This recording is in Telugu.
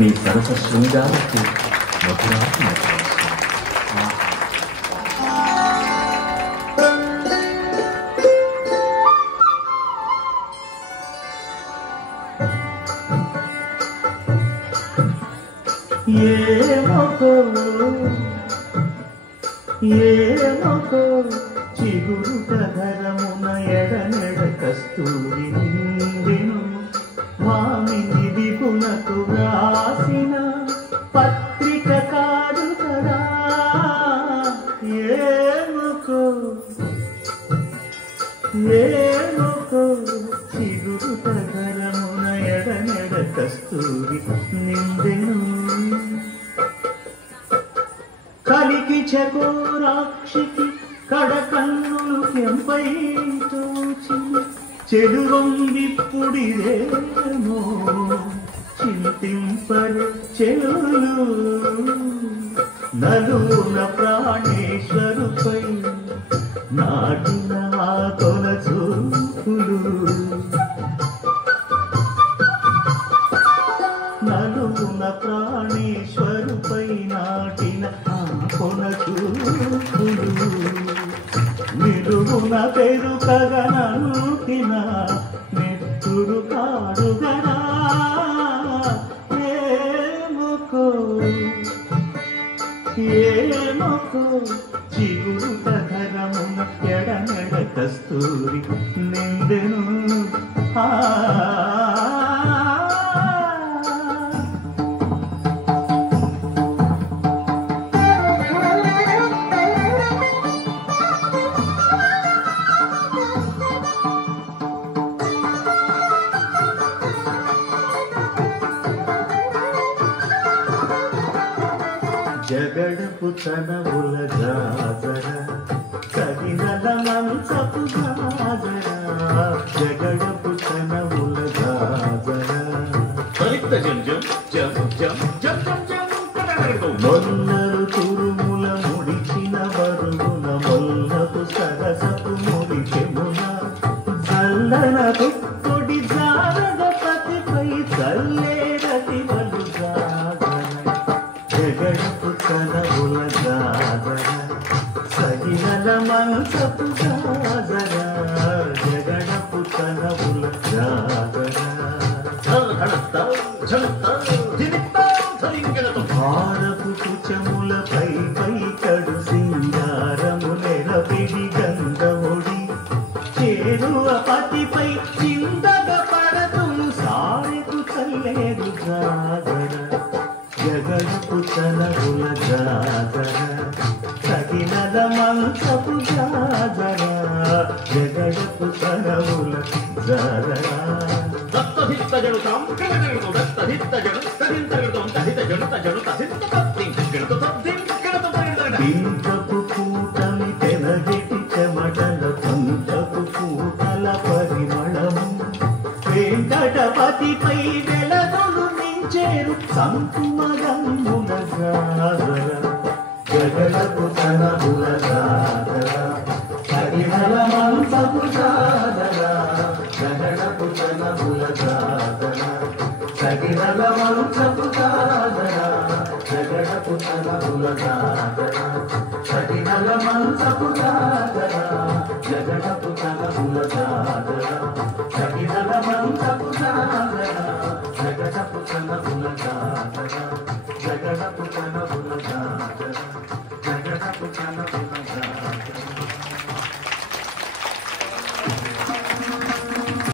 నీ సరస శృంగారపు మధురాత్మ ఏమకో చిగురు కధరమున ఎడనెడ కస్తూరి నిండెను మామిని విపునకు రాసిన పత్రిక కాడు కదా ఏమకో చిగురు కధరమున ఎడనెడ కస్తూరి నిండెను కలికి చకోరాక్షికి కడకన్నులు కెంపై తోచి చెడువంగిప్పుడిదేమో చింతింపరు చెలులు నలున ప్రాణేశ్వరుపై నాటిన కొన చూపులు నలున ప్రాణేశ్వరుపై నాటిన కొన చూపులు నిలువున పెరుకగనంటిన నెత్తురు కాడుగనా ఏమకో చిగురు కధరమున ఎడనెడ కస్తూరి నిందెను జగడపు తనవుల జాజర కదినల మంచపు జాజర జగడపు తనవుల జాజర మొల్లరు తురుముల ముడిచిన బరుగున మొల్లపు సరసపు ముడిచెమున చల్లన తుప్పొడి జారగ పతిపై చల్లేరతి వలు జగడపు తనవుల జాజర సగినల మంచపు జాజర జగడపు తనవుల జాజర భారపు కుచములపై పై కడు సింగారము నెరపిడి గంధముడి చేరువ పతిపై చిందగ పడతులు సారెకు చల్లేరు జాజర జగడపు తనవుల జాజర సగినల మంచపు జాజర జగడపు తనవుల జాజర పింకపు కూటమి తెలగెటి చెమటల పంతపు కూటల పరిమళము వెంకటపతిపై వెలగొలు నించేరు సంకుమగమున జాజర జగడపు తనవుల జాజర సగినల మంచపు జాజర జగడపు తనవుల జాజర సగినల మంచపు జాజర జగడపు తనవుల జాజర సగినల మంచపు జాజర జగడపు తనవుల జాజర సగినల మంచపు జాజర జగడపు తనవుల జాజర జగడపు తనవుల జాజర జగడపు తనవుల